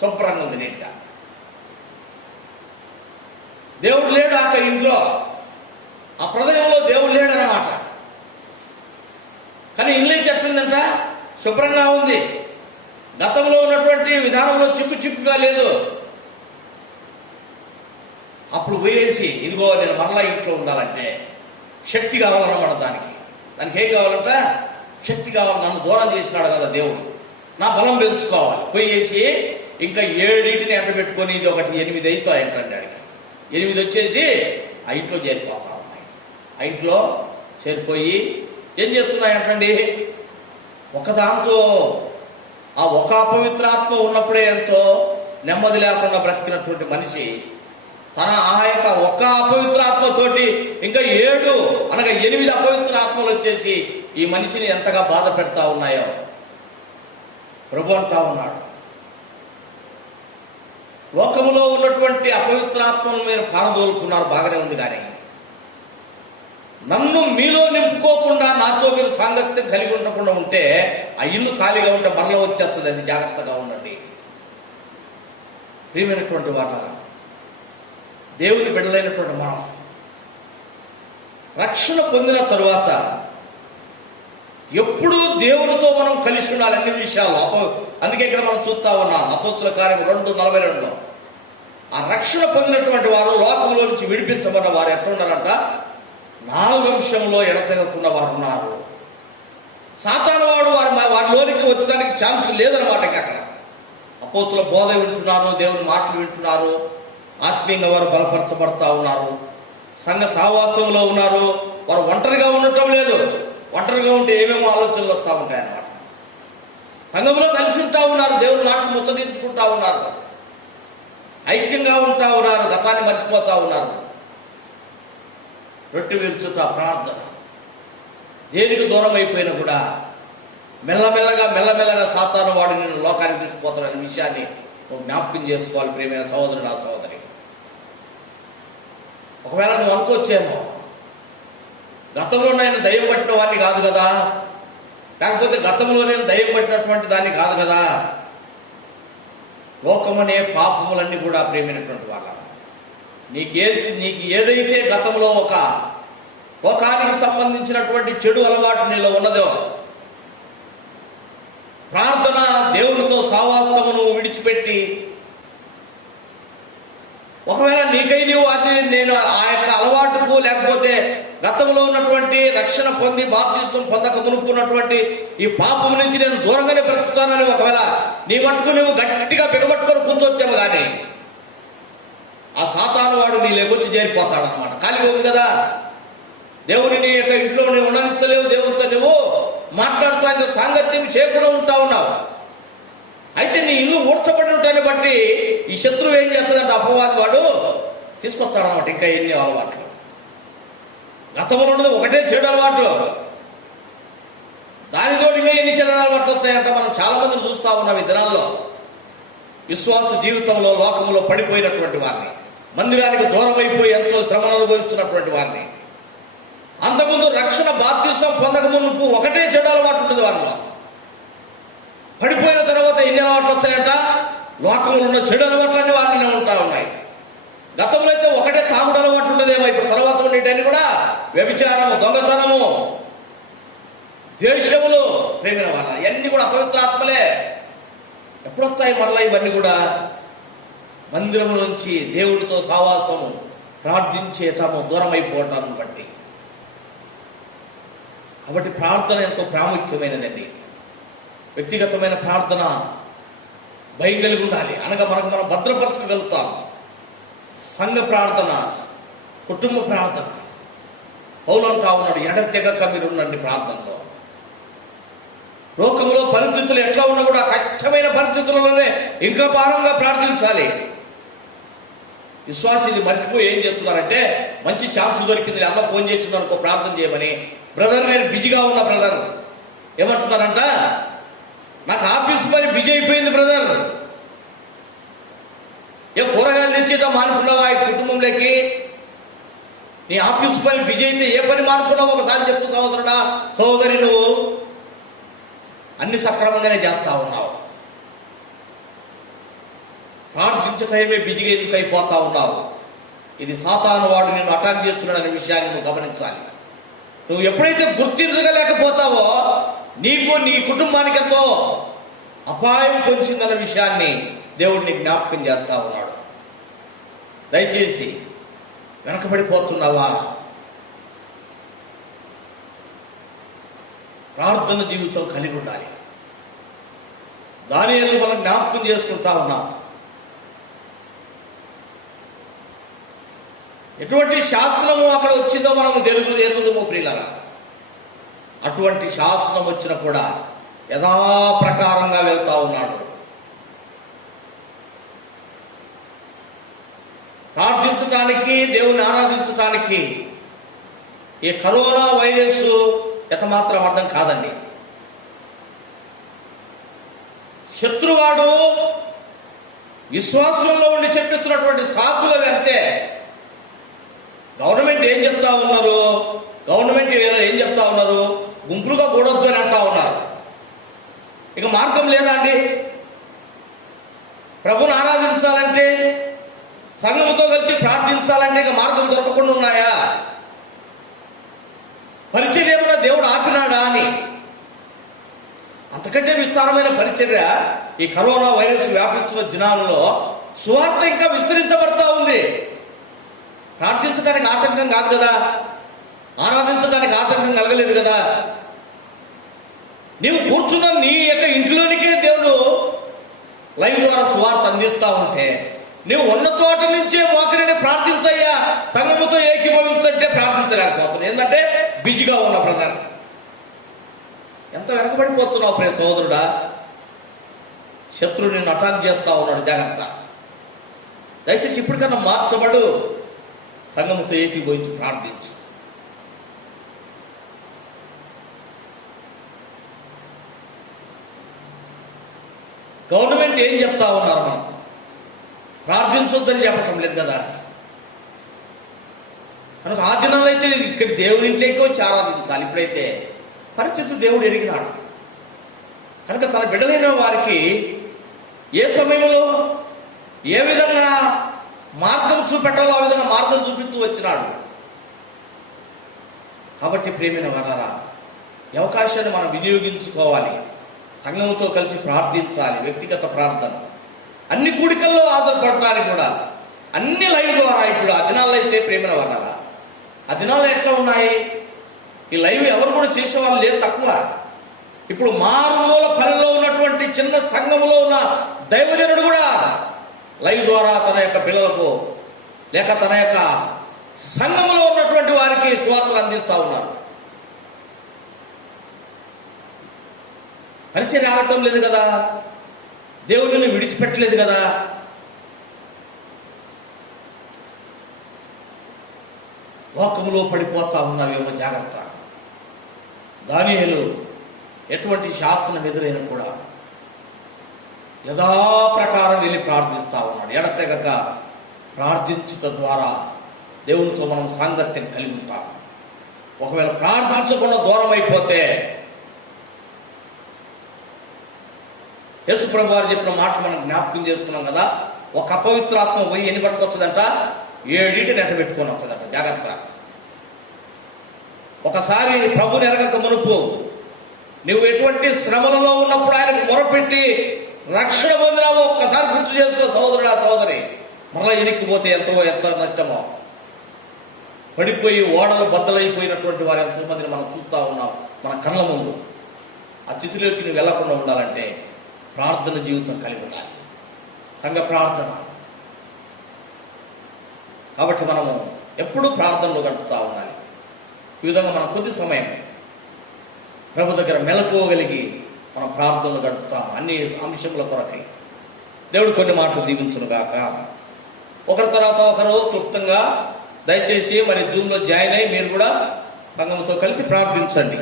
శుభ్రంగా ఉంది, నీట్గా. దేవుడు లేడు ఆ ఇంట్లో, ఆ హృదయంలో దేవుడు లేడు అన్నమాట. కానీ ఇల్లు అయితే ఎట్లుందంట, శుభ్రంగా ఉంది. గతంలో ఉన్నటువంటి విధానంలో చిక్కుగా లేదు. అప్పుడు పోయేసి ఇదిగో నేను మరలా ఇంట్లో ఉండాలంటే శక్తి కావాలన్నమాట. దానికి ఏం కావాలంట, శక్తి కావాలి. నన్ను దూరం చేసినాడు కదా దేవుడు, నా బలం పెంచుకోవాలి. పోయేసి ఇంకా 7 ఎంట పెట్టుకొని ఇది ఒకటి 8 అవుతాయంటండి. అడిగి 8 వచ్చేసి ఆ ఇంట్లో చేరిపోతా ఉన్నాయి. ఆ ఇంట్లో చేరిపోయి ఏం చేస్తున్నాయంటండి, ఒకదాంతో ఆ ఒక అపవిత్రాత్మ ఉన్నప్పుడే ఎంతో నెమ్మది లేకుండా బ్రతికినటువంటి మనిషి ఆ యొక్క ఒక్క అపవిత్రాత్మతోటి ఇంకా 7 అనగా 8 అపవిత్రాత్మలు వచ్చేసి ఈ మనిషిని ఎంతగా బాధ పెడతా ఉన్నాయో ప్రభు అంటా ఉన్నాడు. లోకములో ఉన్నటువంటి అపవిత్రాత్మను మీరు పారదోలుకున్నారు, బాగానే ఉంది. కానీ నన్ను మీలో నింపుకోకుండా నాతో మీరు సాంగత్యం కలిగి ఉండకుండా ఉంటే ఆ ఇల్లు ఖాళీగా ఉంటే మరల వచ్చేస్తుంది. అది జాగ్రత్తగా ఉండండి. ప్రియమైనటువంటి వాళ్ళ దేవుని బిడ్డలైనటువంటి మనం రక్షణ పొందిన తరువాత ఎప్పుడూ దేవునితో మనం కలిసి ఉండాలి అన్ని విషయాల్లో. అందుకే ఇక్కడ మనం చూస్తా ఉన్నాం అపోస్తుల కార్యం 2:42. ఆ రక్షణ పొందినటువంటి వారు లోకంలో నుంచి విడిపించబడిన వారు ఎట్లున్నారంట, 4 అంశంలో ఎడతెగకుండా వారు ఉన్నారు. సాతాను వాడు వారిలోనికి వచ్చడానికి ఛాన్స్ లేదనమాట. ఇక అక్కడ అపోస్తుల బోధ వింటున్నారు, దేవుని మాటలు వింటున్నారు, ఆత్మీయంగా వారు బలపరచబడతా ఉన్నారు, సంఘ సావాసంలో ఉన్నారు. వారు ఒంటరిగా ఉండటం లేదు. ఒంటరిగా ఉంటే ఏమేమో ఆలోచనలు వస్తూ ఉంటాయి అన్నమాట. సంఘంలో కలిసి ఉంటా ఉన్నారు, దేవుని మాటలు ముచ్చటించుకుంటా ఉన్నారు, ఐక్యంగా ఉంటా ఉన్నారు, గతాన్ని మర్చిపోతా ఉన్నారు. రొట్టె విరుచుట, ప్రార్థన, దేనికి దూరం అయిపోయినా కూడా మెల్లమెల్లగా సాతాను వాడు నేను లోకానికి తీసుకుపోతాననే విషయాన్ని జ్ఞాపకం చేసుకోవాలి. ప్రియమైన సహోదరుడు, ఆ సహోదరి, ఒకవేళ నువ్వు అనుకోవచ్చేమో గతంలో నేను దయ్యం పట్టిన వాడిని కాదు కదా, లేకపోతే గతంలో నేను దయ్యం పట్టినటువంటి దాన్ని కాదు కదా. లోకమనే పాపములన్నీ కూడా ప్రేమైనటువంటి వాళ్ళ నీకు ఏదైతే గతంలో ఒక లోకానికి సంబంధించినటువంటి చెడు అలవాటు నీలో ఉన్నదో, ప్రార్థన, దేవునితో సావాసమును విడిచిపెట్టి, ఒకవేళ నీవు అది నేను ఆ యొక్క అలవాటుకు లేకపోతే గతంలో ఉన్నటువంటి రక్షణ పొంది బాప్తిసం పొందక మునుకున్నటువంటి ఈ పాపం నుంచి నేను దూరంగానే బ్రతుకుతానని ఒకవేళ నీ మట్టుకు నువ్వు గట్టిగా బిగబట్టుకొని కూర్చొచ్చాము కానీ ఆ సాతాను వాడు నీ లేకొచ్చి చేరిపోతాడనమాట. ఖాళీగా ఉంది కదా, దేవుని నీ యొక్క ఇంట్లో నువ్వు ఉండనిస్తలేవు, దేవునితో నువ్వు మాట్లాడుతూ ఆయన సాంగత్యం చేయకుండా ఉంటా ఉన్నావు. అయితే నీ ఇల్లు ఊడ్చబడి ఉంటాన్ని బట్టి ఈ శత్రువు ఏం చేస్తాడంటే అపవాది వాడు తీసుకొస్తాడనమాట ఇంకా ఎన్ని అలవాట్లు. గతంలో ఉన్నది ఒకటే చెడు అలవాటు, దాని తోడిగా ఎన్ని చెడు అలవాట్లు వస్తాయంట. మనం చాలా మందిని చూస్తా ఉన్నాం ఈ దినాల్లో. విశ్వాస జీవితంలో లోకంలో పడిపోయినటువంటి వారిని, మందిరానికి దూరం అయిపోయి ఎంతో శ్రమను అనుభవిస్తున్నటువంటి వారిని, అంతకుముందు రక్షణ బాప్తిసం పొందక మునుపు ఒకటే చెడు అలవాటు ఉంటుంది వారిలో. పడిపోయిన తర్వాత ఎన్ని అలవాట్లు వస్తాయంట, లోకంలో ఉన్న చెడు అలవాట్లన్నీ వారిని ఉంటా ఉన్నాయి. గతంలో అయితే ఒకటే తాగుడు అలవాటు ఉండదేమో, ఇప్పుడు తర్వాత ఉండేటన్ని కూడా వ్యభిచారము, దొంగతనము, ద్వేషములు, ప్రేమిన వాళ్ళ ఇవన్నీ కూడా అపవిత్రాత్మలే. ఎప్పుడొస్తాయి మరలా ఇవన్నీ కూడా? మందిరం నుంచి దేవుడితో సావాసము ప్రార్థించే తాము దూరం అయిపోవటాన్ని బట్టి. కాబట్టి ప్రార్థన ఎంతో ప్రాముఖ్యమైనదండి. వ్యక్తిగతమైన ప్రార్థన భయం కలిగి ఉండాలి, అనగా మనం భద్రపరచగలుగుతాం. సంఘ ప్రార్థన, కుటుంబ ప్రార్థన. పౌలు అంటా ఉన్నాడు, ఎడతెగక మీరు ఉండండి ప్రార్థనలో. లోకంలో పరిస్థితులు ఎట్లా ఉన్నా కూడా కష్టమైన పరిస్థితులలోనే ఇంకా భారంగా ప్రార్థించాలి. విశ్వాసిని మర్చిపోయి ఏం చేస్తున్నారంటే, మంచి ఛాన్స్ దొరికింది అన్న ఫోన్ చేస్తున్నాను అనుకో ప్రార్థన చేయమని, బ్రదర్ నేను బిజీగా ఉన్నా బ్రదర్. ఏమంటున్నారంట, నాకు ఆఫీస్ పని బిజీ అయిపోయింది బ్రదర్. ఏ కూరగాయలు తెచ్చేట మానుకున్నావా ఈ కుటుంబంలోకి? నీ ఆఫీస్ పని బిజీ అయితే ఏ పని మానుకున్నావు ఒకసారి చెప్పు సహోదరుడా, సహోదరి. నువ్వు అన్ని సక్రమంగానే చేస్తా ఉన్నావు, ప్రార్థించటమే బిజీగా ఎందుకు అయిపోతా ఉన్నావు? ఇది సాతాను వాడు నిన్ను అటాక్ చేస్తున్నాడనే విషయాన్ని నువ్వు గమనించాలి. నువ్వు ఎప్పుడైతే గుర్తించగలేకపోతావో నీకు నీ కుటుంబానికి ఎంతో అపాయం పొంచిందన్న విషయాన్ని దేవుడిని జ్ఞాపకం చేస్తా ఉన్నాడు. దయచేసి వెనకబడిపోతున్నావా? ప్రార్థన జీవితం కలిగి ఉండాలి. దానియేలు మనం జ్ఞాపకం చేసుకుంటా ఉన్నాం. ఎటువంటి శాసనము అక్కడ వచ్చిందో మనం ఎరుగుదమో ప్రియులారా. అటువంటి శాసనం వచ్చినా కూడా యథాప్రకారంగా వెళ్తా ఉన్నాడు. ప్రార్థించటానికి, దేవుని ఆరాధించటానికి ఈ కరోనా వైరస్ ఎంతమాత్రం అడ్డం కాదండి. శత్రువాడు విశ్వాసంలో ఉండి చెప్పించినటువంటి సాకులు అంతే. గవర్నమెంట్ ఏం చెప్తా ఉన్నారు, గవర్నమెంట్ ఏం చెప్తా ఉన్నారు, గుంపులుగా కూడొద్దు అని అంటా ఉన్నారు. ఇక మార్గం లేదా అండి? ప్రభుని ఆరాధించాలంటే, సంఘముతో కలిసి ప్రార్థించాలంటే ఇక మార్గం దొరకకుండా ఉన్నాయా? పరిచర్య ఏమన్నా దేవుడు ఆపినాడా అని? అంతకంటే విస్తారమైన పరిచర్య ఈ కరోనా వైరస్ వ్యాపిస్తున్న దినాలలో సువార్త ఇంకా విస్తరించబడతా ఉంది. ప్రార్థించడానికి ఆటంకం కాదు కదా, ఆరాధించడానికి ఆటంకం కలగలేదు కదా. నీవు కూర్చున్న నీ యొక్క ఇంట్లోనికే దేవుడు లైవ్ ద్వారా సువార్త అందిస్తా ఉంటే నువ్వు ఉన్న చోట నుంచే ఒకరిని ప్రార్థించయ్యా, సంఘముతో ఏకీభవించంటే ప్రార్థించలేకపోతున్నావు. ఏంటంటే బిజీగా ఉన్న బ్రదర్. ఎంత వెనకబడిపోతున్నావు ప్రియ సోదరుడా. శత్రువు నిన్ను అటాక్ చేస్తా ఉన్నాడు, జాగ్రత్త. దయచేసి ఇప్పటికన్నా మార్చబడు, సంఘముతో ఏకీభవించి ప్రార్థించు. గవర్నమెంట్ ఏం చెప్తా ఉన్నారు? మనం ప్రార్థించొద్దని చెప్పటం లేదు కదా. మనకు ఆ దినాల్లో అయితే ఇక్కడ దేవుని ఇంట్లోకి వచ్చి ఆరాధించాలి. ఇప్పుడైతే పరిస్థితి దేవుడు ఎరిగినాడు కనుక తన బిడ్డలైన వారికి ఏ సమయంలో ఏ విధంగా మార్గం చూపెట్టాలో ఆ విధంగా మార్గం చూపిస్తూ వచ్చినాడు. కాబట్టి ప్రేమైన వారారా, ఈ అవకాశాన్ని మనం వినియోగించుకోవాలి. సంఘంతో కలిసి ప్రార్థించాలి. వ్యక్తిగత ప్రార్థన అన్ని కూడికల్లో ఆధారపడటానికి కూడా అన్ని లైవ్ ద్వారా. ఇప్పుడు ఆ దినాల్లో అయితే ప్రేమైన వారారా, ఆ దినాలు ఎట్లా ఉన్నాయి? ఈ లైవ్ ఎవరు కూడా చేసేవాళ్ళు లేదు, తక్కువ. ఇప్పుడు మారుమూల పనిలో ఉన్నటువంటి చిన్న సంఘంలో ఉన్న దైవజనుడు కూడా లైవ్ ద్వారా తన యొక్క పిల్లలకు లేక తన యొక్క సంఘంలో ఉన్నటువంటి వారికి సువార్తలు అందిస్తూ ఉన్నారు. పరిచయం ఆగటం లేదు కదా, దేవుడిని విడిచిపెట్టలేదు కదా. లోకంలో పడిపోతా ఉన్నావేమో, జాగ్రత్త. దానియేలు ఎటువంటి శాసనం ఎదురైనా కూడా యథాప్రకారం వెళ్ళి ప్రార్థిస్తా ఉన్నాడు. ఎడతెగక ప్రార్థించుట ద్వారా దేవునితో మనం సాంగత్యం కలిగి ఉంటాం. ఒకవేళ ప్రార్థించకుండా దూరం అయిపోతే, యేసు ప్రభు వారు చెప్పిన మాట మనం జ్ఞాపకం చేస్తున్నాం కదా, ఒక అపవిత్రాత్మ పోయి ఎన్ని పట్టుకొస్తుందంట? 7 నెట్ట పెట్టుకొని వస్తుందంట. జాగ్రత్త. ఒకసారి ప్రభుని ఎరగక మునుపు నువ్వు ఎటువంటి శ్రమలలో ఉన్నప్పుడు ఆయనకు మొరపెట్టి రక్షణ పొందినావో ఒక్కసారి గుర్తు చేసుకో సహోదరుడా, సహోదరి. మరలా ఎనిక్కిపోతే ఎంత నష్టమో. పడిపోయి ఓడలు బద్దలైపోయినటువంటి వారు ఎంతో మందిని మనం చూస్తూ ఉన్నాం మన కళ్ళ ముందు. ఆ స్థితిలోకి నువ్వు వెళ్లకుండా ఉండాలంటే ప్రార్థన జీవితం కలిగి ఉండాలి, సంఘ ప్రార్థన. కాబట్టి మనము ఎప్పుడూ ప్రార్థనలో గడుపుతూ ఉండాలి. ఈ విధంగా మనం కొద్ది సమయం ప్రభు దగ్గర మెలకువగలిగి మనం ప్రార్థనలు గడుపుతాం అన్ని అంశముల కొరకై. దేవుడు కొన్ని మాటలు దీవించునుగాక. ఒకరి తర్వాత ఒకరు క్లుప్తంగా దయచేసి మరి జూమ్లో జాయిన్ అయ్యి మీరు కూడా సంఘంతో కలిసి ప్రార్థించండి.